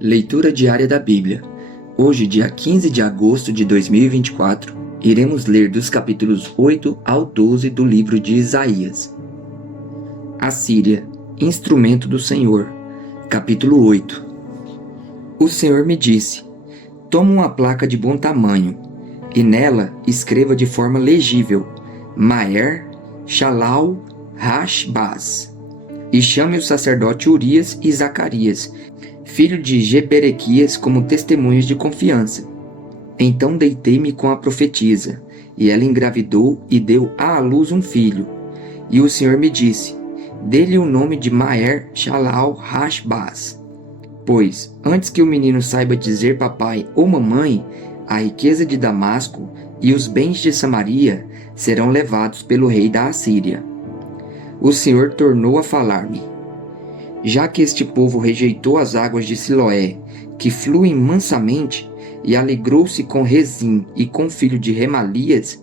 Leitura diária da Bíblia. Hoje, dia 15 de agosto de 2024, iremos ler dos capítulos 8 ao 12 do livro de Isaías. A Síria, instrumento do Senhor. Capítulo 8. O Senhor me disse: toma uma placa de bom tamanho, e nela escreva de forma legível: Maer Shalal Hash-Baz. E chame o sacerdote Urias e Zacarias, filho de Jeberequias, como testemunhas de confiança. Então deitei-me com a profetisa, e ela engravidou e deu à luz um filho. E o Senhor me disse: dê-lhe o nome de Maer Shalal Hash-Baz. Pois, antes que o menino saiba dizer papai ou mamãe, a riqueza de Damasco e os bens de Samaria serão levados pelo rei da Assíria. O Senhor tornou a falar-me: já que este povo rejeitou as águas de Siloé, que fluem mansamente, e alegrou-se com Rezim e com o filho de Remalias,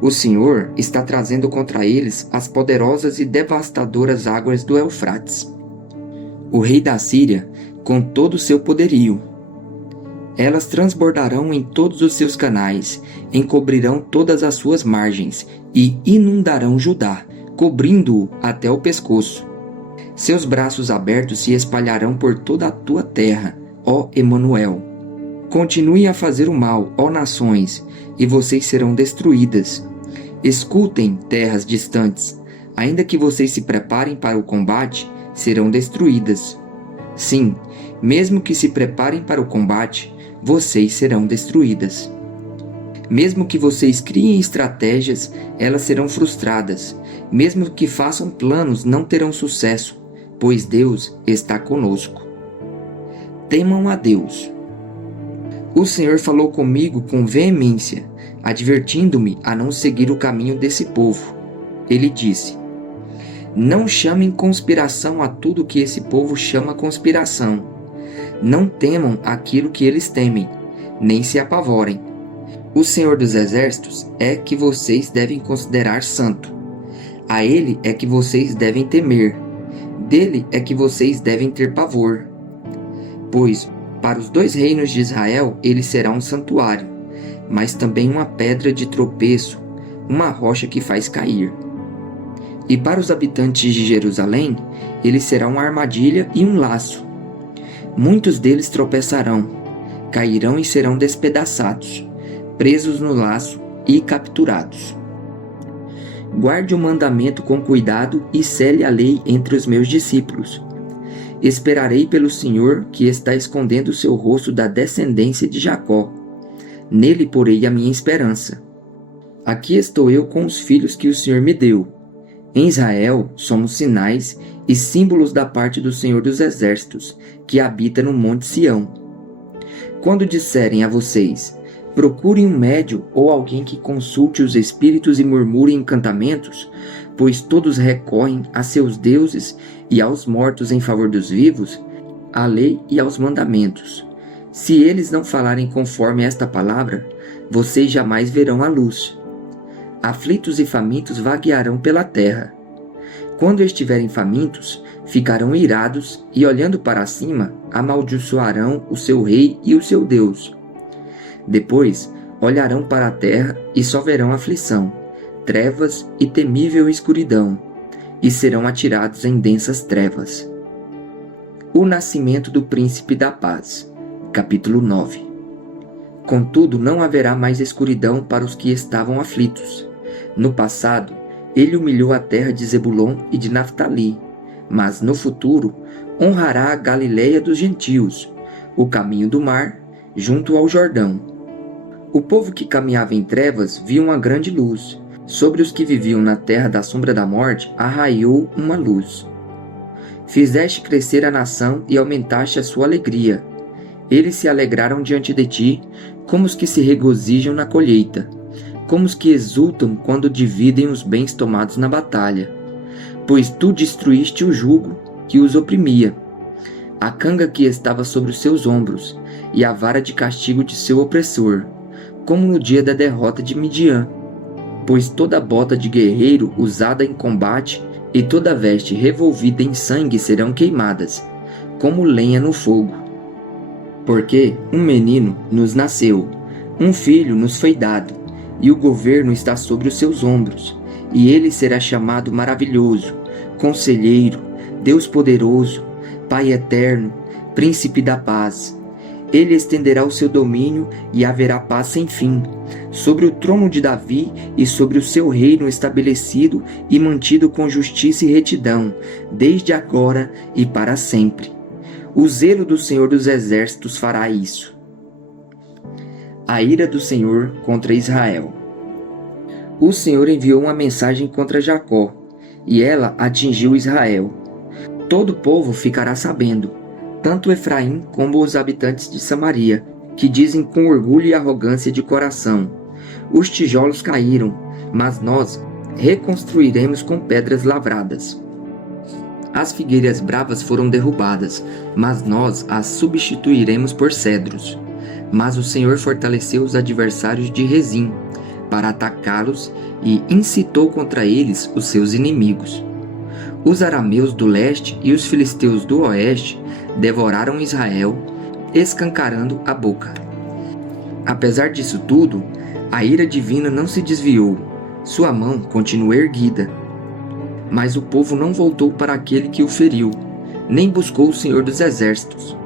o Senhor está trazendo contra eles as poderosas e devastadoras águas do Eufrates. O rei da Síria, com todo o seu poderio. Elas transbordarão em todos os seus canais, encobrirão todas as suas margens e inundarão Judá, cobrindo-o até o pescoço. Seus braços abertos se espalharão por toda a tua terra, ó Emanuel. Continue a fazer o mal, ó nações, e vocês serão destruídas. Escutem, terras distantes, ainda que vocês se preparem para o combate, serão destruídas. Sim, mesmo que se preparem para o combate, vocês serão destruídas. Mesmo que vocês criem estratégias, elas serão frustradas. Mesmo que façam planos, não terão sucesso, pois Deus está conosco. Temam a Deus. O Senhor falou comigo com veemência, advertindo-me a não seguir o caminho desse povo. Ele disse: não chamem conspiração a tudo que esse povo chama conspiração. Não temam aquilo que eles temem, nem se apavorem. O Senhor dos Exércitos é que vocês devem considerar santo. A Ele é que vocês devem temer. Dele é que vocês devem ter pavor. Pois, para os dois reinos de Israel, ele será um santuário, mas também uma pedra de tropeço, uma rocha que faz cair. E para os habitantes de Jerusalém, ele será uma armadilha e um laço. Muitos deles tropeçarão, cairão e serão despedaçados, presos no laço e capturados. Guarde o mandamento com cuidado e cele a lei entre os meus discípulos. Esperarei pelo Senhor, que está escondendo o seu rosto da descendência de Jacó. Nele porei a minha esperança. Aqui estou eu com os filhos que o Senhor me deu. Em Israel somos sinais e símbolos da parte do Senhor dos Exércitos, que habita no Monte Sião. Quando disserem a vocês: procurem um médio ou alguém que consulte os espíritos e murmure encantamentos, pois todos recorrem a seus deuses e aos mortos em favor dos vivos, à lei e aos mandamentos. Se eles não falarem conforme esta palavra, vocês jamais verão a luz. Aflitos e famintos vaguearão pela terra. Quando estiverem famintos, ficarão irados e, olhando para cima, amaldiçoarão o seu rei e o seu Deus. Depois, olharão para a terra e só verão aflição, trevas e temível escuridão, e serão atirados em densas trevas. O nascimento do príncipe da paz. Capítulo 9. Contudo, não haverá mais escuridão para os que estavam aflitos. No passado, ele humilhou a terra de Zebulon e de Naftali, mas no futuro honrará a Galileia dos gentios, o caminho do mar, junto ao Jordão. O povo que caminhava em trevas viu uma grande luz. Sobre os que viviam na terra da sombra da morte, arraiou uma luz. Fizeste crescer a nação e aumentaste a sua alegria. Eles se alegraram diante de ti, como os que se regozijam na colheita, como os que exultam quando dividem os bens tomados na batalha. Pois tu destruíste o jugo que os oprimia, a canga que estava sobre os seus ombros, e a vara de castigo de seu opressor, como no dia da derrota de Midian. Pois toda bota de guerreiro usada em combate e toda veste revolvida em sangue serão queimadas, como lenha no fogo. Porque um menino nos nasceu, um filho nos foi dado, e o governo está sobre os seus ombros, e ele será chamado Maravilhoso, Conselheiro, Deus Poderoso, Pai Eterno, Príncipe da Paz. Ele estenderá o seu domínio e haverá paz sem fim, sobre o trono de Davi e sobre o seu reino estabelecido e mantido com justiça e retidão, desde agora e para sempre. O zelo do Senhor dos Exércitos fará isso. A ira do Senhor contra Israel. O Senhor enviou uma mensagem contra Jacó, e ela atingiu Israel. Todo o povo ficará sabendo, tanto Efraim como os habitantes de Samaria, que dizem com orgulho e arrogância de coração: os tijolos caíram, mas nós reconstruiremos com pedras lavradas. As figueiras bravas foram derrubadas, mas nós as substituiremos por cedros. Mas o Senhor fortaleceu os adversários de Rezim, para atacá-los, e incitou contra eles os seus inimigos. Os arameus do leste e os filisteus do oeste devoraram Israel, escancarando a boca. Apesar disso tudo, a ira divina não se desviou, sua mão continua erguida. Mas o povo não voltou para aquele que o feriu, nem buscou o Senhor dos Exércitos.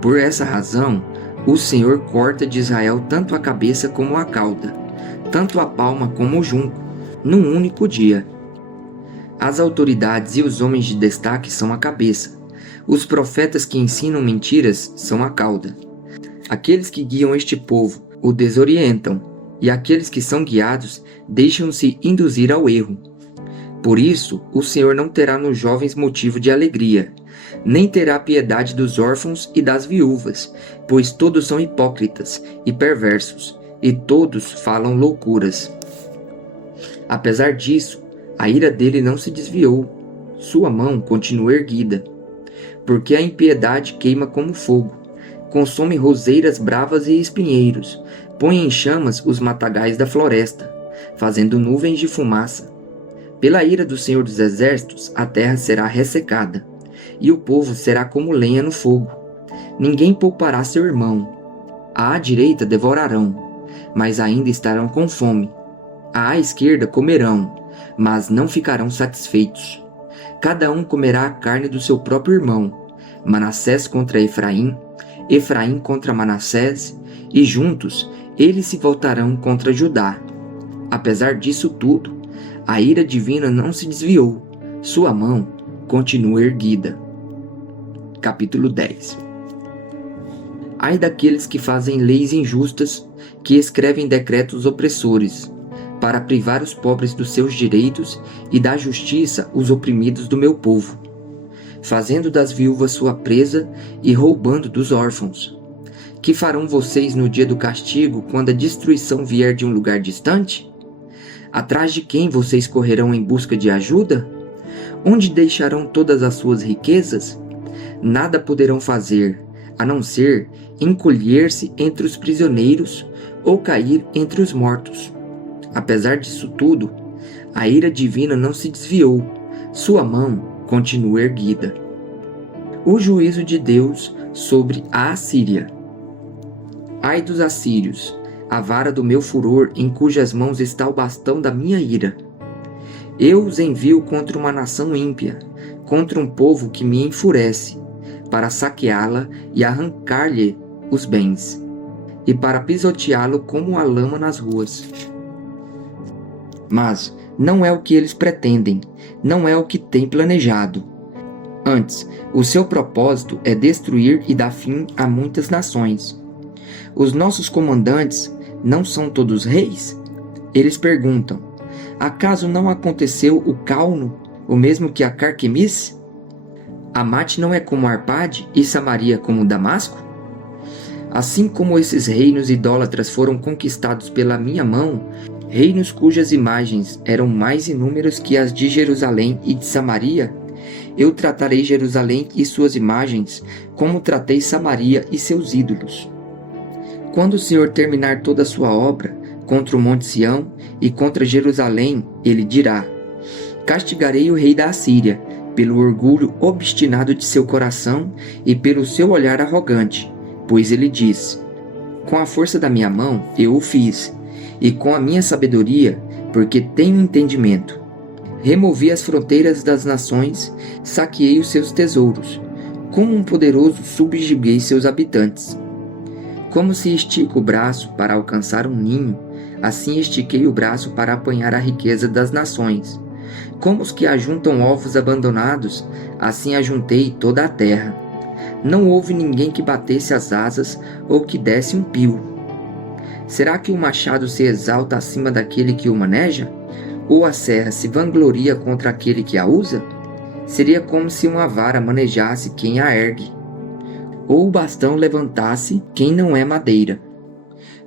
Por essa razão, o Senhor corta de Israel tanto a cabeça como a cauda, tanto a palma como o junco, num único dia. As autoridades e os homens de destaque são a cabeça. Os profetas que ensinam mentiras são a cauda. Aqueles que guiam este povo o desorientam, e aqueles que são guiados deixam-se induzir ao erro. Por isso, o Senhor não terá nos jovens motivo de alegria, nem terá piedade dos órfãos e das viúvas, pois todos são hipócritas e perversos, e todos falam loucuras. Apesar disso, a ira dele não se desviou, sua mão continua erguida. Porque a impiedade queima como fogo, consome roseiras bravas e espinheiros, põe em chamas os matagais da floresta, fazendo nuvens de fumaça. Pela ira do Senhor dos Exércitos, a terra será ressecada, e o povo será como lenha no fogo. Ninguém poupará seu irmão. À direita devorarão, mas ainda estarão com fome. À esquerda comerão, mas não ficarão satisfeitos. Cada um comerá a carne do seu próprio irmão, Manassés contra Efraim, Efraim contra Manassés, e juntos eles se voltarão contra Judá. Apesar disso tudo, a ira divina não se desviou, sua mão continua erguida. Capítulo 10. Ai daqueles que fazem leis injustas, que escrevem decretos opressores, para privar os pobres dos seus direitos e da justiça os oprimidos do meu povo, fazendo das viúvas sua presa e roubando dos órfãos. Que farão vocês no dia do castigo, quando a destruição vier de um lugar distante? Atrás de quem vocês correrão em busca de ajuda? Onde deixarão todas as suas riquezas? Nada poderão fazer, a não ser encolher-se entre os prisioneiros ou cair entre os mortos. Apesar disso tudo, a ira divina não se desviou, sua mão continua erguida. O juízo de Deus sobre a Assíria. Ai dos assírios, a vara do meu furor, em cujas mãos está o bastão da minha ira. Eu os envio contra uma nação ímpia, contra um povo que me enfurece, para saqueá-la e arrancar-lhe os bens, e para pisoteá-lo como a lama nas ruas. Mas não é o que eles pretendem, não é o que têm planejado. Antes, o seu propósito é destruir e dar fim a muitas nações. Os nossos comandantes não são todos reis? Eles perguntam: acaso não aconteceu o Cauno, o mesmo que a Carquemis? Amate não é como Arpade e Samaria como Damasco? Assim como esses reinos idólatras foram conquistados pela minha mão, reinos cujas imagens eram mais inúmeras que as de Jerusalém e de Samaria, eu tratarei Jerusalém e suas imagens como tratei Samaria e seus ídolos. Quando o Senhor terminar toda a sua obra contra o Monte Sião e contra Jerusalém, ele dirá: castigarei o rei da Assíria pelo orgulho obstinado de seu coração e pelo seu olhar arrogante, pois ele diz: com a força da minha mão eu o fiz, e com a minha sabedoria, porque tenho entendimento. Removi as fronteiras das nações, saqueei os seus tesouros. Como um poderoso subjuguei seus habitantes. Como se estica o braço para alcançar um ninho, assim estiquei o braço para apanhar a riqueza das nações. Como os que ajuntam ovos abandonados, assim ajuntei toda a terra. Não houve ninguém que batesse as asas ou que desse um pio. Será que o machado se exalta acima daquele que o maneja? Ou a serra se vangloria contra aquele que a usa? Seria como se uma vara manejasse quem a ergue, ou o bastão levantasse quem não é madeira.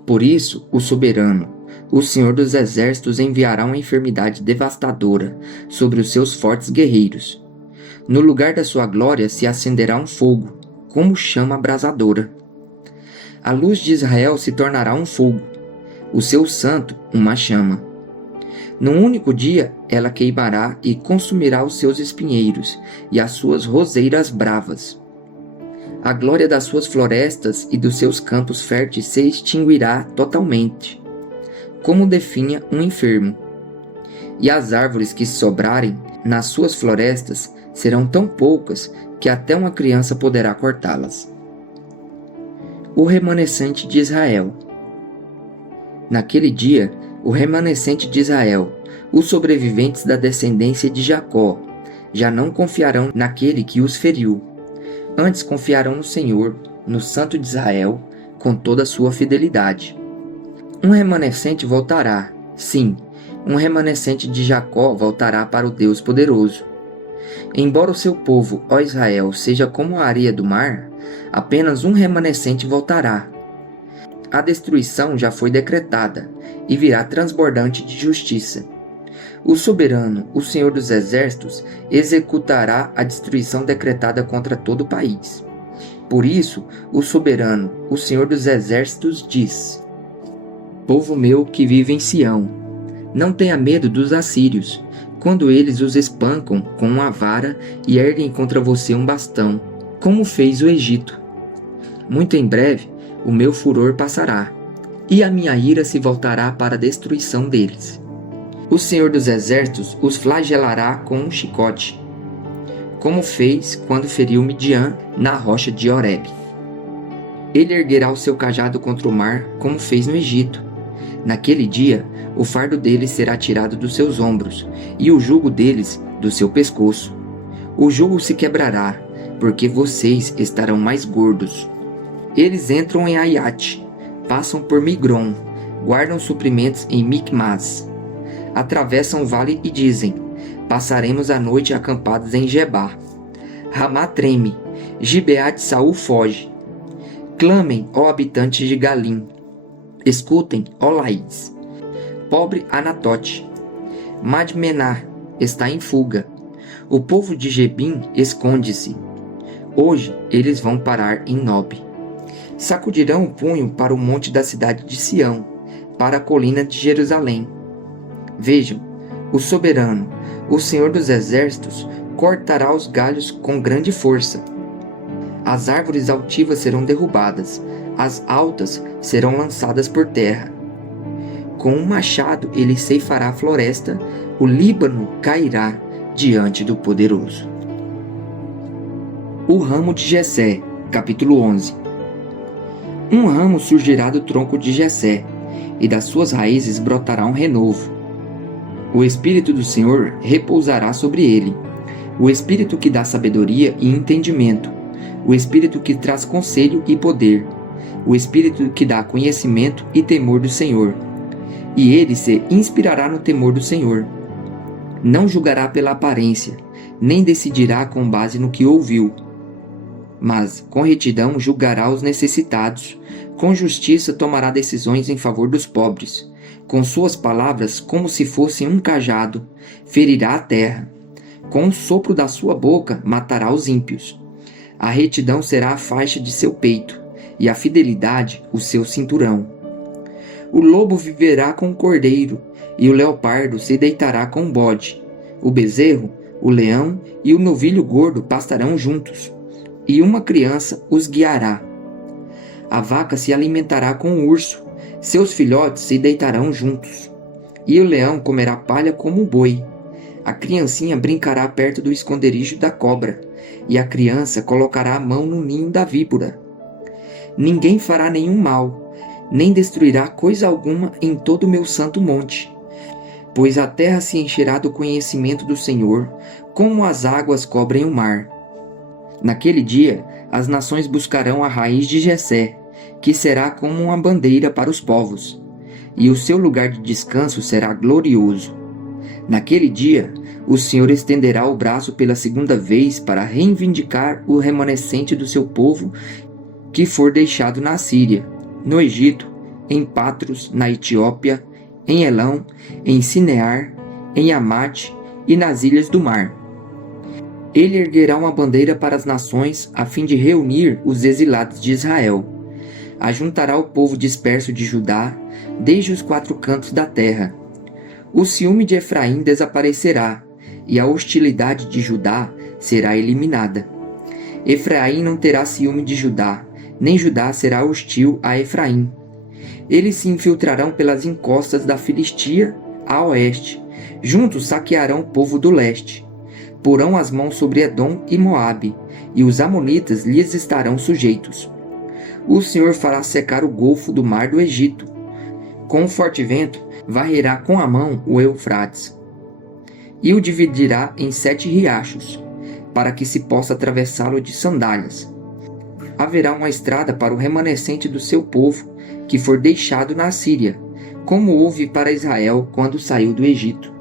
Por isso, o soberano, o Senhor dos Exércitos, enviará uma enfermidade devastadora sobre os seus fortes guerreiros. No lugar da sua glória se acenderá um fogo, como chama abrasadora. A luz de Israel se tornará um fogo, o seu santo uma chama. Num único dia ela queimará e consumirá os seus espinheiros e as suas roseiras bravas. A glória das suas florestas e dos seus campos férteis se extinguirá totalmente, como definha um enfermo. E as árvores que sobrarem nas suas florestas serão tão poucas que até uma criança poderá cortá-las. O remanescente de Israel. Naquele dia, o remanescente de Israel, os sobreviventes da descendência de Jacó, já não confiarão naquele que os feriu. Antes confiarão no Senhor, no Santo de Israel, com toda a sua fidelidade. Um remanescente voltará, sim, um remanescente de Jacó voltará para o Deus poderoso. Embora o seu povo, ó Israel, seja como a areia do mar, apenas um remanescente voltará. A destruição já foi decretada e virá transbordante de justiça. O soberano, o Senhor dos Exércitos, executará a destruição decretada contra todo o país. Por isso, o soberano, o Senhor dos Exércitos, diz: povo meu que vive em Sião, não tenha medo dos assírios, quando eles os espancam com uma vara e erguem contra você um bastão, como fez o Egito. Muito em breve, o meu furor passará, e a minha ira se voltará para a destruição deles. O Senhor dos Exércitos os flagelará com um chicote, como fez quando feriu Midian na rocha de Horebe. Ele erguerá o seu cajado contra o mar, como fez no Egito. Naquele dia, o fardo deles será tirado dos seus ombros, e o jugo deles do seu pescoço. O jugo se quebrará, porque vocês estarão mais gordos. Eles entram em Aiate, passam por Migron, guardam suprimentos em Micmas. Atravessam o vale e dizem: passaremos a noite acampados em Gebá. Ramá treme, Gibeá de Saul foge. Clamem, ó habitantes de Galim. Escutem, ó Laís. Pobre Anatote. Madmená está em fuga. O povo de Gebim esconde-se. Hoje eles vão parar em Nob. Sacudirão o punho para o monte da cidade de Sião, para a colina de Jerusalém. Vejam, o soberano, o Senhor dos Exércitos, cortará os galhos com grande força. As árvores altivas serão derrubadas, as altas serão lançadas por terra. Com um machado ele ceifará a floresta, o Líbano cairá diante do poderoso. O ramo de Jessé, capítulo 11. Um ramo surgirá do tronco de Jessé, e das suas raízes brotará um renovo. O Espírito do Senhor repousará sobre ele, o Espírito que dá sabedoria e entendimento, o Espírito que traz conselho e poder, o Espírito que dá conhecimento e temor do Senhor. E ele se inspirará no temor do Senhor. Não julgará pela aparência, nem decidirá com base no que ouviu. Mas, com retidão, julgará os necessitados, com justiça tomará decisões em favor dos pobres. Com suas palavras, como se fosse um cajado, ferirá a terra. Com o sopro da sua boca, matará os ímpios. A retidão será a faixa de seu peito, e a fidelidade o seu cinturão. O lobo viverá com o cordeiro, e o leopardo se deitará com o bode. O bezerro, o leão e o novilho gordo pastarão juntos, e uma criança os guiará. A vaca se alimentará com o urso, seus filhotes se deitarão juntos. E o leão comerá palha como o boi. A criancinha brincará perto do esconderijo da cobra, e a criança colocará a mão no ninho da víbora. Ninguém fará nenhum mal, nem destruirá coisa alguma em todo o meu santo monte, pois a terra se encherá do conhecimento do Senhor, como as águas cobrem o mar. Naquele dia, as nações buscarão a raiz de Jessé, que será como uma bandeira para os povos, e o seu lugar de descanso será glorioso. Naquele dia, o Senhor estenderá o braço pela segunda vez para reivindicar o remanescente do seu povo que for deixado na Síria, no Egito, em Patros, na Etiópia, em Elão, em Sinear, em Amate e nas ilhas do mar. Ele erguerá uma bandeira para as nações a fim de reunir os exilados de Israel. Ajuntará o povo disperso de Judá, desde os 4 cantos da terra. O ciúme de Efraim desaparecerá, e a hostilidade de Judá será eliminada. Efraim não terá ciúme de Judá, nem Judá será hostil a Efraim. Eles se infiltrarão pelas encostas da Filistia a oeste, juntos saquearão o povo do leste. Porão as mãos sobre Edom e Moabe, e os amonitas lhes estarão sujeitos. O Senhor fará secar o golfo do mar do Egito. Com um forte vento, varrerá com a mão o Eufrates, e o dividirá em 7 riachos, para que se possa atravessá-lo de sandálias. Haverá uma estrada para o remanescente do seu povo, que for deixado na Síria, como houve para Israel quando saiu do Egito.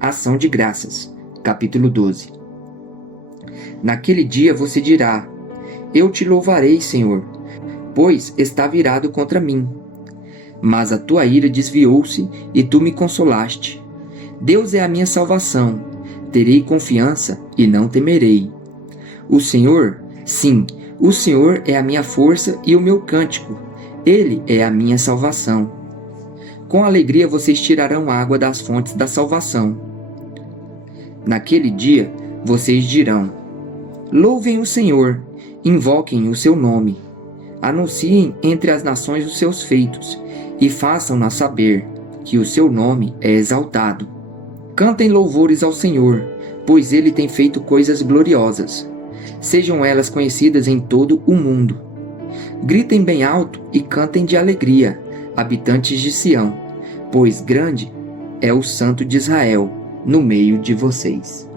Ação de graças. Capítulo 12. Naquele dia você dirá: Eu te louvarei, Senhor, pois está virado contra mim. Mas a tua ira desviou-se e tu me consolaste. Deus é a minha salvação. Terei confiança e não temerei. O Senhor, sim, o Senhor é a minha força e o meu cântico. Ele é a minha salvação. Com alegria vocês tirarão água das fontes da salvação. Naquele dia vocês dirão: Louvem o Senhor, invoquem o seu nome. Anunciem entre as nações os seus feitos, e façam-na saber que o seu nome é exaltado. Cantem louvores ao Senhor, pois ele tem feito coisas gloriosas. Sejam elas conhecidas em todo o mundo. Gritem bem alto e cantem de alegria, habitantes de Sião, pois grande é o Santo de Israel no meio de vocês.